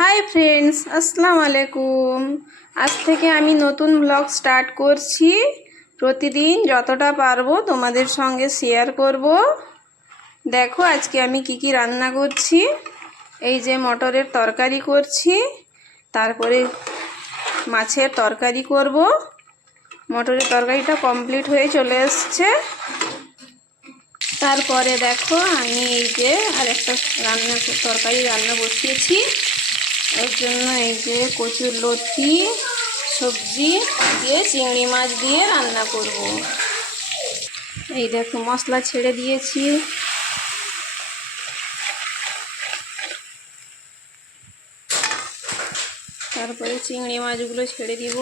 Hi friends, আসসালামু আলাইকুম। আজ থেকে আমি নতুন ব্লগ স্টার্ট করছি। প্রতিদিন যতটা পারবো তোমাদের সঙ্গে শেয়ার করব। দেখো আজকে আমি কি কি রান্না করছি। এই যে মটরের তরকারি করছি, তারপরে মাছের তরকারি করব। মটরের তরকারিটা কমপ্লিট হয়ে চলে এসছে। তারপরে দেখো আমি এই যে আরেকটা তরকারি রান্না বসিয়েছি। এর জন্য এই যে কচুর লতি সবজি দিয়ে চিংড়ি মাছ দিয়ে রান্না করব। এই দেখো মশলা ছেড়ে দিয়েছি। তারপরে চিংড়ি মাছগুলো ছেড়ে দিব।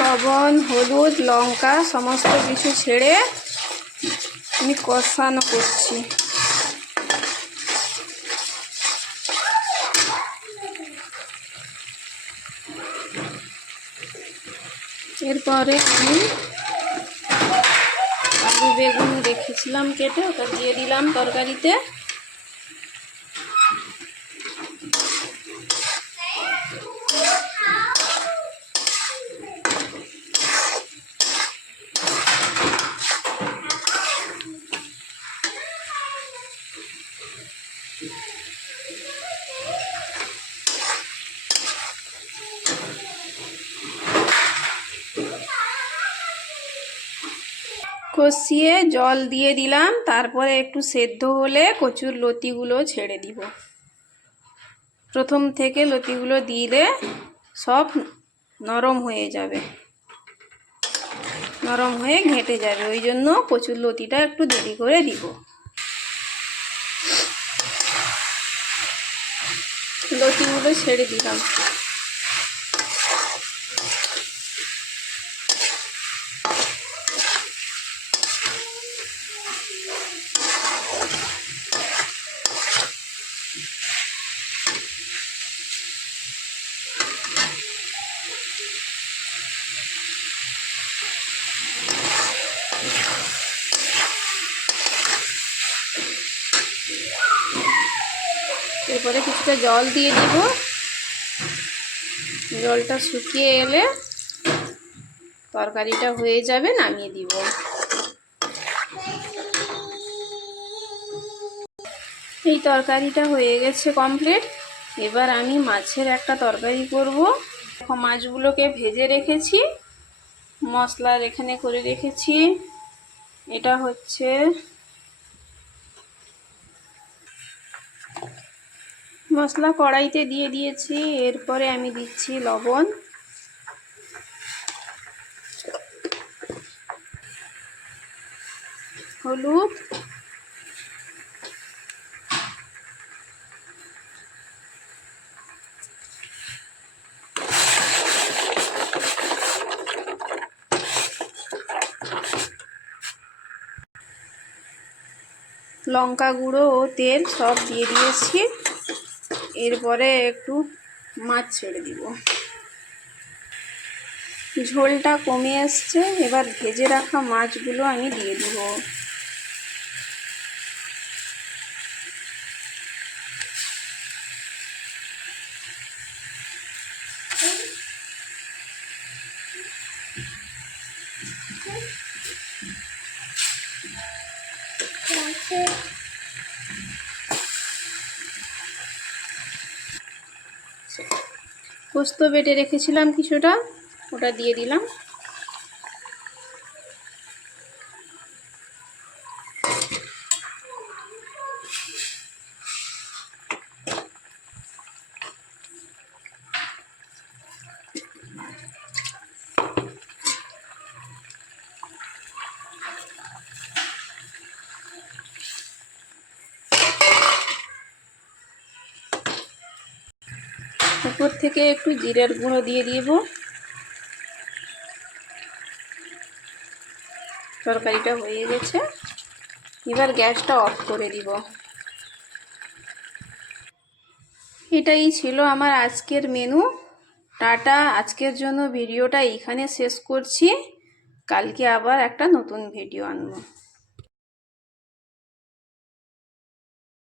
লবণ, হলুদ, লঙ্কা সমস্ত কিছু ছেড়ে আমি কষানো করছি। এরপরে আমি আলু বেগুন রেখেছিলাম কেটে, ওটা দিয়ে দিলাম তরকারিতে। কষিয়ে জল দিয়ে দিলাম। তারপরে একটু সেদ্ধ হলে কচুর লতিগুলো ছেড়ে দিব। প্রথম থেকে লতিগুলো দিলে সব নরম হয়ে যাবে, নরম হয়ে ঘেঁটে যাবে। ওই জন্য কচুর লতিটা একটু দেরি করে দিব। লতিগুলো ছেড়ে দিলাম। এরপরে কিছুটা জল দিয়ে দিব। জলটা শুকিয়ে এলে তরকারিটা হয়ে যাবে, নামিয়ে দিব। এই তরকারিটা হয়ে গেছে কমপ্লিট। এবার আমি মাছের একটা তরকারি করব। মাছগুলোকে ভেজে রেখেছি, মশলা এখানে করে রেখেছি। এটা হচ্ছে মশলা কড়াইতে দিয়ে দিয়েছি। এরপরে আমি দিচ্ছি লবণ, হলুদ, লঙ্কা গুঁড়ো ও তেল সব দিয়ে দিয়েছি। এরপরে একটু মাছ ছেড়ে দিব। ঝোলটা কমে আসছে। এবার ভেজে রাখা মাছগুলো আমি দিয়ে দিব। পোস্ত বেটে রেখেছিলাম কিছুটা, ওটা দিয়ে দিলাম। উপর থেকে একটু জিরের গুঁড়ো দিয়ে দিব। তরকারিটা হয়ে গেছে। এবার গ্যাসটা অফ করে দিব। এটাই ছিল আমার আজকের মেনু। টাটা, আজকের জন্য ভিডিওটা এইখানে শেষ করছি। কালকে আবার একটা নতুন ভিডিও আনবো।